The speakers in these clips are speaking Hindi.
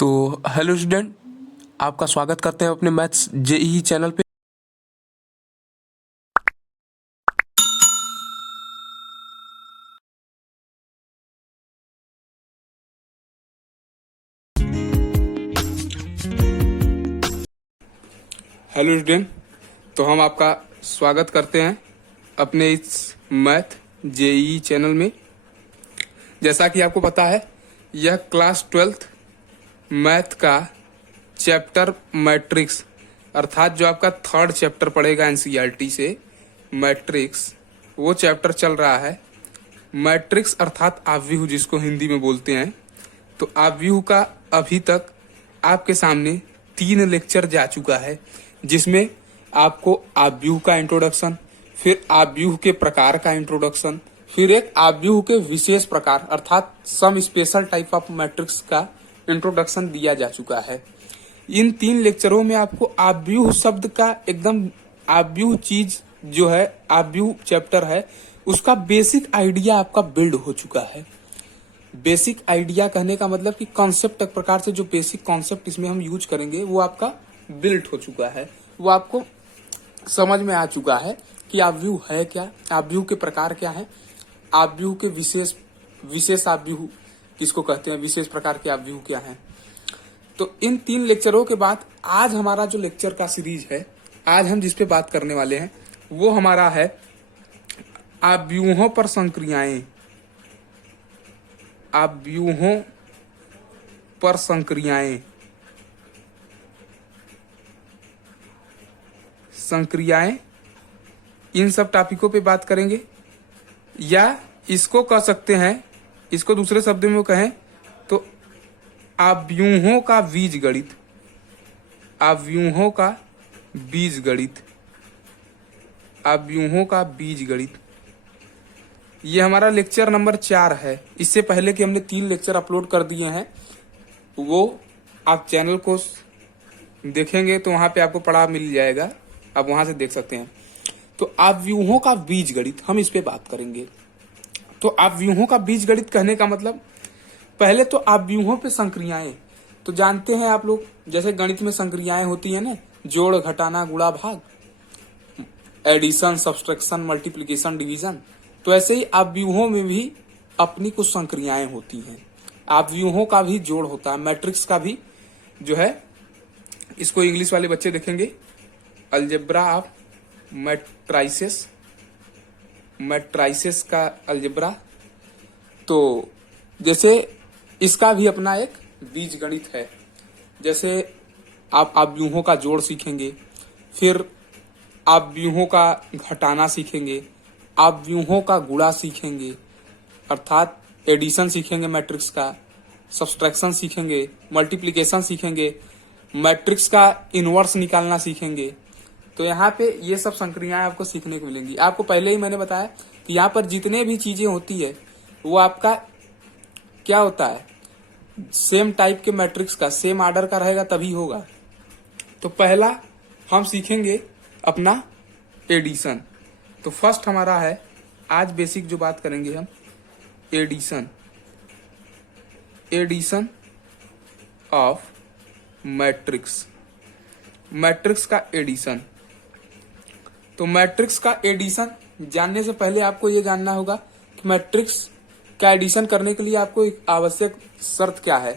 तो हेलो स्टूडेंट, आपका स्वागत करते हैं अपने मैथ्स जेईई चैनल पे। हेलो स्टूडेंट, तो हम आपका स्वागत करते हैं अपने इस मैथ जेईई चैनल में। जैसा कि आपको पता है, यह क्लास 12th मैथ का चैप्टर मैट्रिक्स अर्थात जो आपका थर्ड चैप्टर पड़ेगा एनसीईआरटी से मैट्रिक्स, वो चैप्टर चल रहा है। मैट्रिक्स अर्थात आव्यूह जिसको हिंदी में बोलते हैं। तो आव्यूह का अभी तक आपके सामने 3 लेक्चर जा चुका है, जिसमें आपको आव्यूह का इंट्रोडक्शन, फिर आव्यूह के प्रकार का इंट्रोडक्शन, फिर एक आव्यूह के विशेष प्रकार अर्थात some special type of matrix का इंट्रोडक्शन दिया जा चुका है। इन 3 लेक्चरों में आपको आव्यूह शब्द का एकदम आव्यूह चीज जो है, आव्यूह चैप्टर है, उसका बेसिक आइडिया आपका बिल्ड हो चुका है। बेसिक आइडिया कहने का मतलब कि कॉन्सेप्ट, एक प्रकार से जो बेसिक कॉन्सेप्ट इसमें हम यूज करेंगे वो आपका बिल्ड हो चुका है। वो आपको समझ में आ चुका है कि आव्यूह है क्या, आव्यूह के प्रकार क्या है, आव्यूह के विशेष आव्यूह किसको कहते हैं, विशेष प्रकार के आव्यूह क्या है। तो इन 3 लेक्चरों के बाद आज हमारा जो लेक्चर का सीरीज है, आज हम जिस पे बात करने वाले हैं वो हमारा है आव्यूहों पर संक्रियाएं। आव्यूहों पर संक्रियाएं, इन सब टॉपिकों पे बात करेंगे। या इसको कह सकते हैं, इसको दूसरे शब्द में कहें तो आव्यूहों का बीजगणित, आव्यूहों का बीजगणित, आव्यूहों का बीजगणित। ये हमारा लेक्चर नंबर 4 है। इससे पहले कि हमने 3 लेक्चर अपलोड कर दिए हैं, वो आप चैनल को देखेंगे तो वहां पे आपको पढ़ा मिल जाएगा, आप वहां से देख सकते हैं। तो आव्यूहों का बीजगणित हम इस पे बात करेंगे। तो आव्यूहों का बीजगणित कहने का मतलब, पहले तो आव्यूहों पे संक्रियाएं तो जानते हैं आप लोग, जैसे गणित में संक्रियाएं होती है ना, जोड़, घटाना, गुणा, भाग, एडिशन, सब्सट्रैक्शन, मल्टीप्लिकेशन, डिवीजन। तो ऐसे ही आव्यूहों में भी अपनी कुछ संक्रियाएं होती हैं। आव्यूहों का भी जोड़ होता है, मैट्रिक्स का भी जो है, इसको इंग्लिश वाले बच्चे देखेंगे अलजेब्रा ऑफ मैट्राइसेस, मैट्राइसेस का अलजेब्रा। तो जैसे इसका भी अपना एक बीजगणित है। जैसे आप आव्यूहों का जोड़ सीखेंगे, फिर आव्यूहों का घटाना सीखेंगे, आव्यूहों का गुणा सीखेंगे अर्थात एडिशन सीखेंगे मैट्रिक्स का, सब्सट्रैक्शन सीखेंगे, मल्टीप्लिकेशन सीखेंगे, मैट्रिक्स का इनवर्स निकालना सीखेंगे। तो यहाँ पे ये सब संक्रियाएं आपको सीखने को मिलेंगी। आपको पहले ही मैंने बताया कि यहाँ पर जितने भी चीजें होती है वो आपका क्या होता है, सेम टाइप के मैट्रिक्स का, सेम आर्डर का रहेगा तभी होगा। तो पहला हम सीखेंगे अपना एडिशन। तो फर्स्ट हमारा है, आज बेसिक जो बात करेंगे हम, addition, addition of matrix, matrix का एडिशन। तो मैट्रिक्स का एडिशन जानने से पहले आपको यह जानना होगा कि मैट्रिक्स का एडिशन करने के लिए आपको एक आवश्यक शर्त क्या है।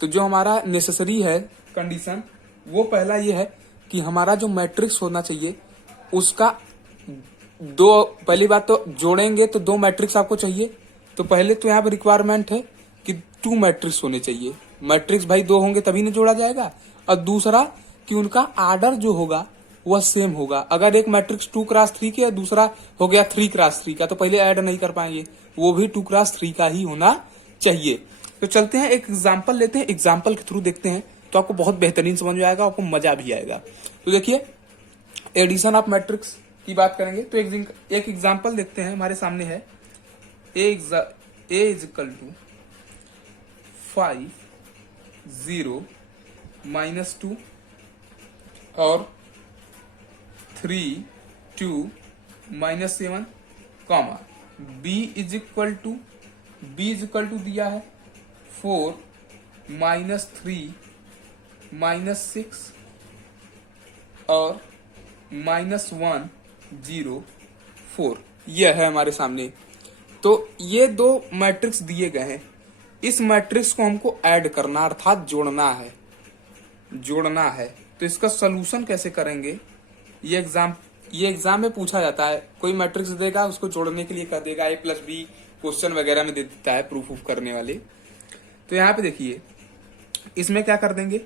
तो जो हमारा नेसेसरी है कंडीशन, वो पहला ये है कि हमारा जो मैट्रिक्स होना चाहिए उसका पहली बात तो जोड़ेंगे तो 2 मैट्रिक्स आपको चाहिए। तो पहले तो यहाँ पर रिक्वायरमेंट है कि 2 मैट्रिक्स होने चाहिए। मैट्रिक्स भाई 2 होंगे तभी ना जोड़ा जाएगा। और दूसरा कि उनका आर्डर जो होगा वह सेम होगा। अगर एक मैट्रिक्स 2x3 के और दूसरा हो गया 3x3 का, तो पहले ऐड नहीं कर पाएंगे, वो भी 2x3 का ही होना चाहिए। तो चलते हैं, एक एग्जाम्पल लेते हैं, एग्जाम्पल के थ्रू देखते हैं तो आपको बहुत बेहतरीन समझ में आएगा, आपको मजा भी आएगा। तो देखिए, एडिशन ऑफ मैट्रिक्स की बात करेंगे तो एक एग्जाम्पल देखते हैं। हमारे सामने है ए इज इक्वल टू 5 0 -2 और 3 2 -7 comma B is equal to दिया है 4 -3 -6 और -1 0 4 यह है हमारे सामने। तो ये दो मैट्रिक्स दिए गए हैं, इस मैट्रिक्स को हमको ऐड करना अर्थात जोड़ना है। तो इसका सलूशन कैसे करेंगे, ये एग्जाम में पूछा जाता है। कोई मैट्रिक्स देगा, उसको जोड़ने के लिए कर देगा, a+b क्वेश्चन वगैरह में दे देता है प्रूफ करने वाले। तो यहाँ पे देखिए, इसमें क्या कर देंगे,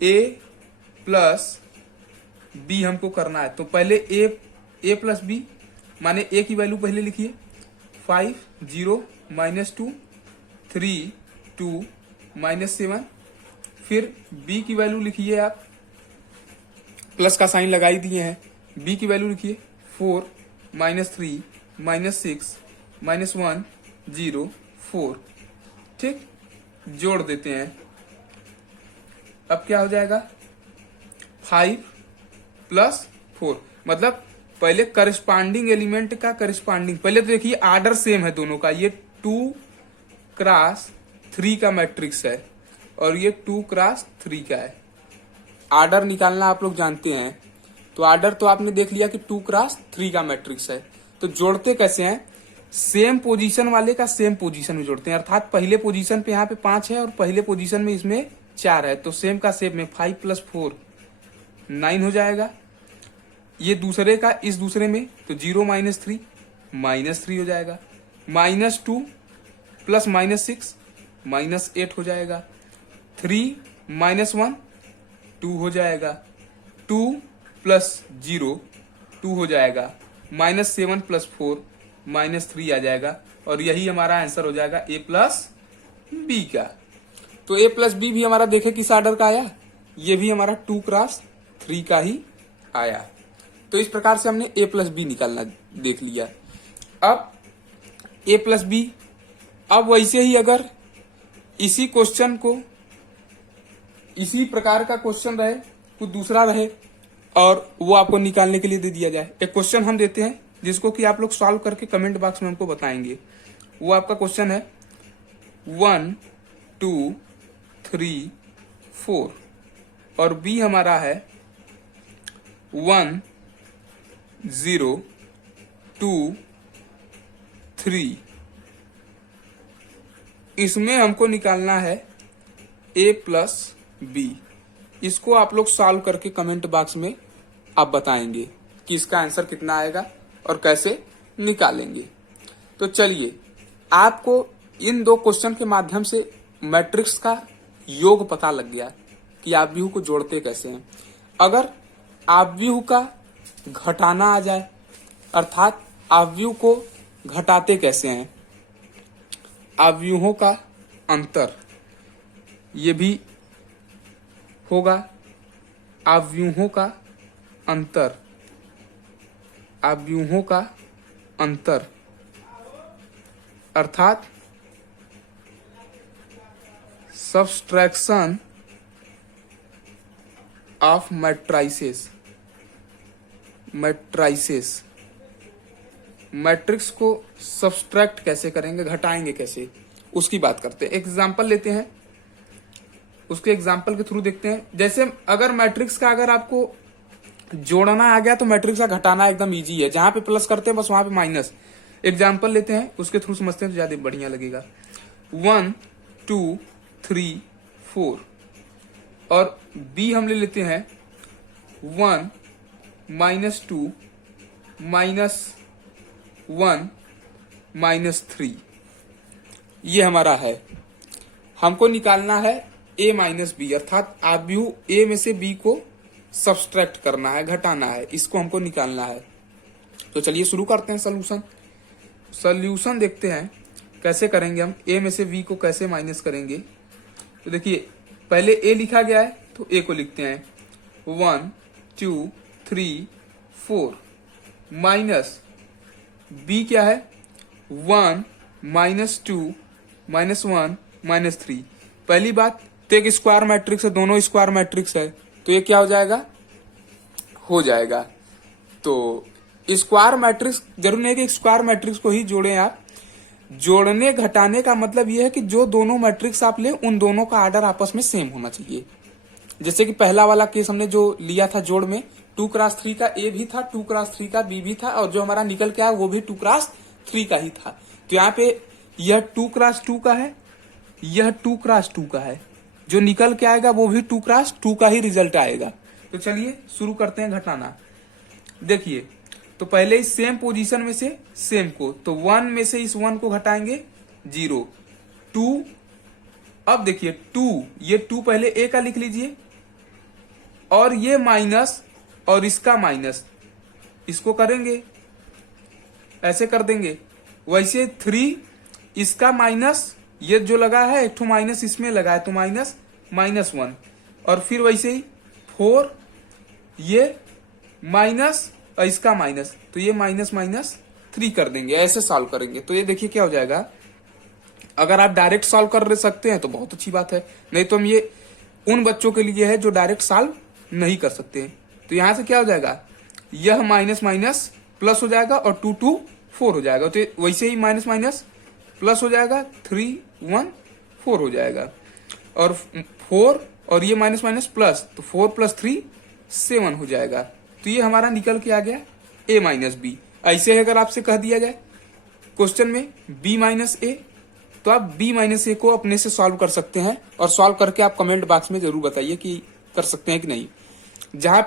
a+b हमको करना है। तो पहले a+b माने a की वैल्यू पहले लिखिए, 5 0 -2 3 2 -7। फिर b की वैल्यू लिखिए, आप प्लस का साइन लगा ही दिए हैं। b की वैल्यू लिखिए 4 -3 -6 -1 0 4। ठीक, जोड़ देते हैं। अब क्या हो जाएगा, 5 + 4 मतलब पहले करस्पॉन्डिंग एलिमेंट का करस्पॉन्डिंग, पहले तो देखिए आर्डर सेम है दोनों का। ये 2 क्रॉस 3 का मैट्रिक्स है और ये 2 क्रॉस 3 का है। आर्डर निकालना आप लोग जानते हैं, तो आर्डर तो आपने देख लिया कि 2 क्रॉस 3 का मैट्रिक्स है। तो जोड़ते कैसे हैं, सेम पोजीशन वाले का सेम पोजीशन में जोड़ते हैं। अर्थात पहले पोजीशन पे यहाँ पे 5 है और पहले पोजीशन में इसमें 4 है, तो सेम का सेम में 5 + 4 9 हो जाएगा। ये दूसरे का इस दूसरे में, तो 0 -3 -3 हो जाएगा। -2 + -6 -8 हो जाएगा। 3 -1 2 हो जाएगा। 2 + 0 2 हो जाएगा। -7 + 4 -3 आ जाएगा। और यही हमारा आंसर हो जाएगा a+b का। तो a+b भी हमारा देखे किस आर्डर का आया, ये भी हमारा 2 क्रॉस 3 का ही आया। तो इस प्रकार से हमने a+b निकालना देख लिया। अब a+b, अब वैसे ही अगर इसी क्वेश्चन को, इसी प्रकार का क्वेश्चन रहे, कुछ दूसरा रहे और वो आपको निकालने के लिए दे दिया जाए। एक क्वेश्चन हम देते हैं जिसको कि आप लोग सॉल्व करके कमेंट बॉक्स में हमको बताएंगे। वो आपका क्वेश्चन है 1 2 3 4 और बी हमारा है 1 0 2 3। इसमें हमको निकालना है a+b। इसको आप लोग सॉल्व करके कमेंट बॉक्स में आप बताएंगे कि इसका आंसर कितना आएगा और कैसे निकालेंगे। तो चलिए, आपको इन दो क्वेश्चन के माध्यम से मैट्रिक्स का योग पता लग गया कि आव्यूह को जोड़ते कैसे हैं। अगर आव्यूह का घटाना आ जाए, अर्थात आव्यूह को घटाते कैसे हैं, आव्यूहों का अंतर, ये भी होगा। आव्यूहों का अंतर, आव्यूहों का अंतर अर्थात सब्सट्रैक्शन ऑफ मैट्राइसेस। मैट्रिक्स को सब्सट्रैक्ट कैसे करेंगे, घटाएंगे कैसे, उसकी बात करते हैं। एग्जाम्पल लेते हैं, उसके एग्जाम्पल के थ्रू देखते हैं। जैसे अगर मैट्रिक्स का अगर आपको जोड़ना आ गया तो मैट्रिक्स का घटाना एकदम इजी है। जहां पे प्लस करते हैं बस वहां पे माइनस। एग्जाम्पल लेते हैं, उसके थ्रू समझते हैं तो ज्यादा बढ़िया लगेगा। 1 2 3 4 और बी हम ले लेते हैं 1 -2 -1 -3। ये हमारा है। हमको निकालना है a-b, अर्थात आव्यूह a में से b को सब्सट्रैक्ट करना है, घटाना है, इसको हमको निकालना है। तो चलिए शुरू करते हैं सॉल्यूशन देखते हैं कैसे करेंगे हम। a में से b को कैसे माइनस करेंगे। तो देखिए, पहले a लिखा गया है तो a को लिखते हैं 1 2 3 4 माइनस b क्या है 1 -2 -1 -3। पहली बात तो एक स्क्वायर मैट्रिक्स है, दोनों स्क्वायर मैट्रिक्स है, तो ये क्या हो जाएगा। तो स्क्वायर मैट्रिक्स जरूर नहीं कि स्क्वायर मैट्रिक्स को ही जोड़े आप, जोड़ने घटाने का मतलब यह है कि जो दोनों मैट्रिक्स आप ले उन दोनों का आर्डर आपस में सेम होना चाहिए। जैसे कि पहला वाला केस हमने जो लिया था जोड़ में, 2x3 का ए भी था, 2x3 का बी भी था, और जो हमारा निकल के आया वो भी 2x3 का ही था। तो यहाँ पे यह 2x2 का है, यह 2x2 का है, जो निकल के आएगा वो भी 2x2 का ही रिजल्ट आएगा। तो चलिए शुरू करते हैं घटाना। देखिए, तो पहले इस सेम पोजीशन में से सेम को, तो 1 में से इस 1 को घटाएंगे 0, 2। अब देखिए 2, ये 2 पहले ए का लिख लीजिए, और ये माइनस और इसका माइनस, इसको करेंगे ऐसे कर देंगे। वैसे 3 इसका माइनस, ये जो लगा है एक ठो माइनस इसमें लगा है तो माइनस -1, और फिर वैसे ही 4 ये माइनस और इसका माइनस, तो ये -3 कर देंगे। ऐसे सॉल्व करेंगे तो ये देखिए क्या हो जाएगा। अगर आप डायरेक्ट सॉल्व कर सकते हैं तो बहुत अच्छी बात है, नहीं तो हम ये उन बच्चों के लिए है जो डायरेक्ट सॉल्व नहीं कर सकते हैं। तो यहां से क्या हो जाएगा, यह माइनस माइनस प्लस हो जाएगा और 2 2 4 हो जाएगा। तो वैसे ही माइनस माइनस प्लस हो जाएगा, 3 1 4 हो जाएगा, और 4 और ये माइनस माइनस प्लस, तो 4 + 3 7 हो जाएगा। तो ये हमारा निकल के आ गया a - b। ऐसे है अगर आपसे कह दिया जाए क्वेश्चन में b - a, तो आप b - a को अपने से सॉल्व कर सकते हैं, और सॉल्व करके आप कमेंट बॉक्स में जरूर बताइए कि कर सकते हैं कि नहीं। जहां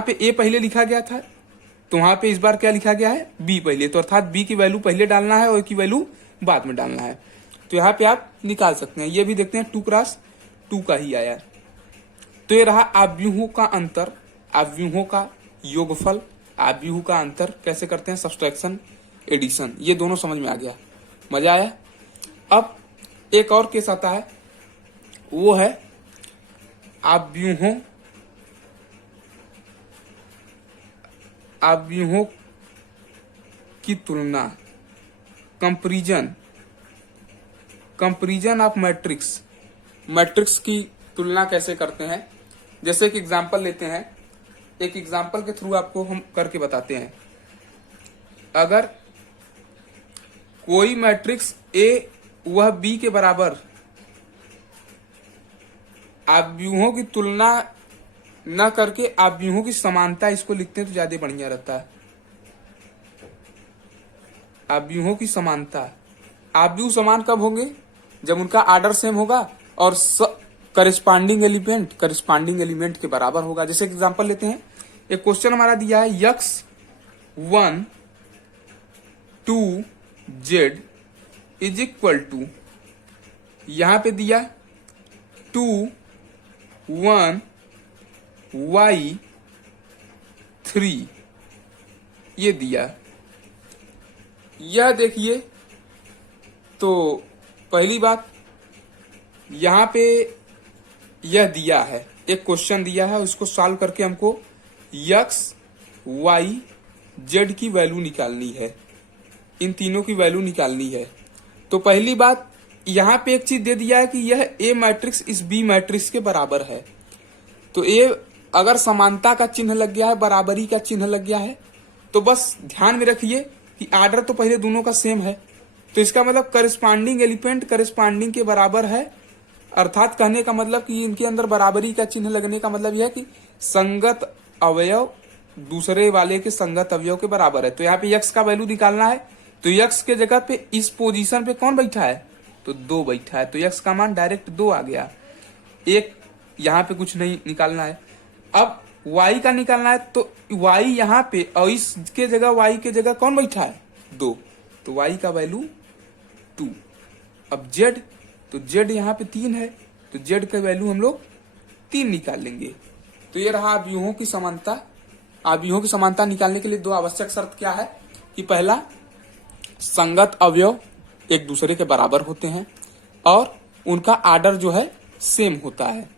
पे a पहले लिखा गया था, तो वहां पे इस बार क्या लिखा गया है, b पहले, तो अर्थात b की वैल्यू पहले डालना है और a की वैल्यू बाद में डालना है। तो यहाँ पे आप निकाल सकते हैं। ये भी देखते हैं 2x2 का ही आया। तो ये रहा आव्यूहों का अंतर, आव्यूहों का योगफल, आव्यूह का अंतर कैसे करते हैं, सब्सट्रैक्शन, एडिशन, ये दोनों समझ में आ गया, मजा आया। अब एक और केस आता है, वो है आव्यूहों की तुलना, कंपैरिजन ऑफ मैट्रिक्स की तुलना कैसे करते हैं। जैसे एक एग्जांपल लेते हैं, एक एग्जांपल के थ्रू आपको हम करके बताते हैं। अगर कोई मैट्रिक्स A वह B के बराबर, आव्यूहों की तुलना न करके आव्यूहों की समानता इसको लिखते हैं तो ज्यादा बढ़िया रहता है। आव्यूहों की समानता, आव्यूह समान कब होंगे, जब उनका आर्डर सेम होगा और करेस्पॉन्डिंग एलिमेंट के बराबर होगा। जैसे एग्जांपल लेते हैं, एक क्वेश्चन हमारा दिया है x1 2z = यहां पे दिया 2 1 y 3, ये दिया। यह देखिए, तो पहली बात यहां पे यह दिया है, एक क्वेश्चन दिया है, उसको सॉल्व करके हमको x y z की वैल्यू निकालनी है, इन तीनों की वैल्यू निकालनी है। तो पहली बात यहां पे एक चीज दे दिया है कि यह A मैट्रिक्स इस B मैट्रिक्स के बराबर है। तो ये अगर समानता का चिन्ह लग गया है, बराबरी का चिन्ह लग गया है, तो बस ध्यान में रखिए कि आर्डर तो पहले दोनों का सेम है, तो इसका मतलब करेस्पॉन्डिंग एलिमेंट करेस्पॉन्डिंग के बराबर है। अर्थात कहने का मतलब कि इनके अंदर बराबरी का चिन्ह लगने का मतलब यह है कि संगत अवयव दूसरे वाले के संगत अवयव के बराबर है। तो यहाँ पे x का वैल्यू निकालना है, तो x के जगह पे इस पोजीशन पे कौन बैठा है, तो 2 बैठा है, तो x का मान डायरेक्ट 2 आ गया। एक यहाँ पे कुछ नहीं निकालना है। अब y का निकालना है, तो y यहाँ पे और इसके जगह y के जगह कौन बैठा है, 2, तो y का वैल्यू 2। अब z, तो z यहाँ पे 3 है, तो z का वैल्यू हम लोग 3 निकाल लेंगे। तो ये रहा आव्यूहों की समानता। आव्यूहों की समानता निकालने के लिए 2 आवश्यक शर्त क्या है कि पहला, संगत अवयव एक दूसरे के बराबर होते हैं और उनका आर्डर जो है सेम होता है।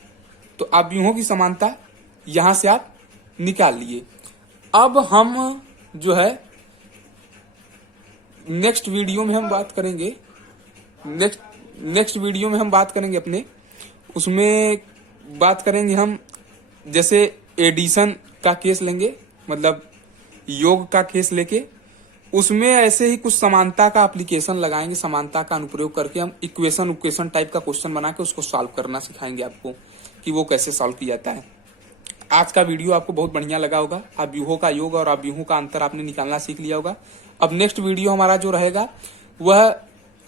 तो आव्यूहों की समानता यहां से आप निकाल लिए। अब हम जो है नेक्स्ट वीडियो में हम बात करेंगे, नेक्स्ट वीडियो में हम बात करेंगे अपने, उसमें बात करेंगे हम, जैसे एडिशन का केस लेंगे, मतलब योग का केस लेके उसमें ऐसे ही कुछ समानता का एप्लीकेशन लगाएंगे, समानता का अनुप्रयोग करके हम इक्वेशन टाइप का क्वेश्चन बना के उसको सॉल्व करना सिखाएंगे आपको कि वो कैसे सॉल्व किया जाता है। आज का वीडियो आपको बहुत बढ़िया लगा होगा। अव्यूहों का योग और अव्यूहों का अंतर आपने निकालना सीख लिया होगा। अब नेक्स्ट वीडियो हमारा जो रहेगा वह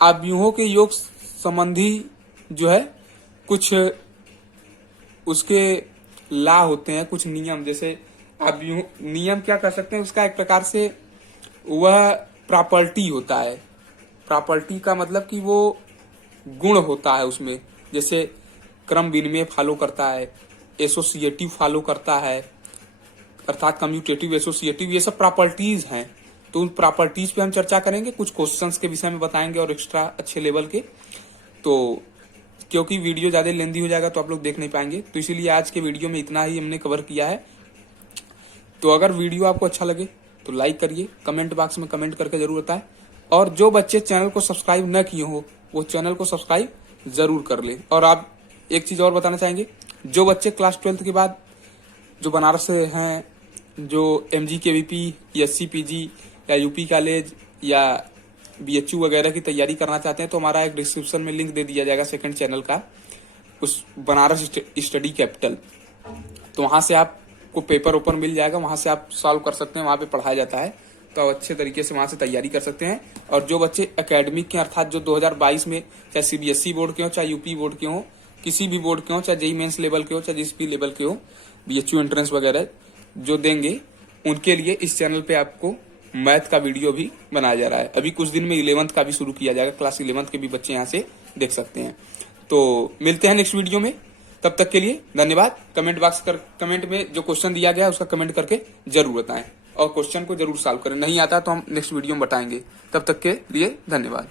अव्यूहों के योग संबंधी जो है कुछ उसके ला होते हैं, कुछ नियम, जैसे अव्यूह नियम क्या कर सकते हैं, उसका एक प्रकार से वह प्रॉपर्टी होता है। प्रॉपर्टी का मतलब कि वो गुण होता है उसमें, जैसे क्रम विनिमय फॉलो करता है, एसोसिएटिव फॉलो करता है, अर्थात कम्यूटेटिव, एसोसिएटिव, ये सब प्रॉपर्टीज हैं। तो उन प्रॉपर्टीज पे हम चर्चा करेंगे, कुछ क्वेश्चंस के विषय में बताएंगे और एक्स्ट्रा अच्छे लेवल के। तो क्योंकि वीडियो ज्यादा लेंदी हो जाएगा तो आप लोग देख नहीं पाएंगे, तो इसीलिए आज के वीडियो में इतना ही हमने कवर किया है। तो अगर वीडियो आपको अच्छा लगे तो लाइक करिए, कमेंट बॉक्स में कमेंट करके जरूर बताएं, और जो बच्चे चैनल को सब्सक्राइब न किए हो वो चैनल को सब्सक्राइब जरूर कर ले। और आप एक चीज और बताना चाहेंगे, जो बच्चे क्लास 12 के बाद जो बनारस से हैं, जो MGKVP, SCPG या यूपी कॉलेज या BHU वगैरह की तैयारी करना चाहते हैं, तो हमारा एक डिस्क्रिप्शन में लिंक दे दिया जाएगा सेकंड चैनल का, उस बनारस स्टडी कैपिटल। तो वहां से आपको पेपर ओपर मिल जाएगा, वहां से आप सॉल्व कर सकते हैं, वहां पे पढ़ाया जाता है, तो आप अच्छे तरीके से वहां से तैयारी कर सकते हैं। और जो बच्चे एकेडमिक के अर्थात जो 2022 में चाहे CBSE बोर्ड के हो, चाहे यूपी बोर्ड के हो, किसी भी बोर्ड के हो, चाहे JEE मेंस लेवल के हो, चाहे जिस भी लेवल के हो, BHU एंट्रेंस वगैरह जो देंगे, उनके लिए इस चैनल पे आपको मैथ का वीडियो भी बनाया जा रहा है। अभी कुछ दिन में 11th का भी शुरू किया जाएगा, क्लास 11th के भी बच्चे यहाँ से देख सकते हैं। तो मिलते हैं नेक्स्ट वीडियो में, तब तक के लिए धन्यवाद। कमेंट में जो क्वेश्चन दिया गया है उसका कमेंट करके जरूर बताएं और क्वेश्चन को जरूर सॉल्व करें। नहीं आता तो हम नेक्स्ट वीडियो में बताएंगे। तब तक के लिए धन्यवाद।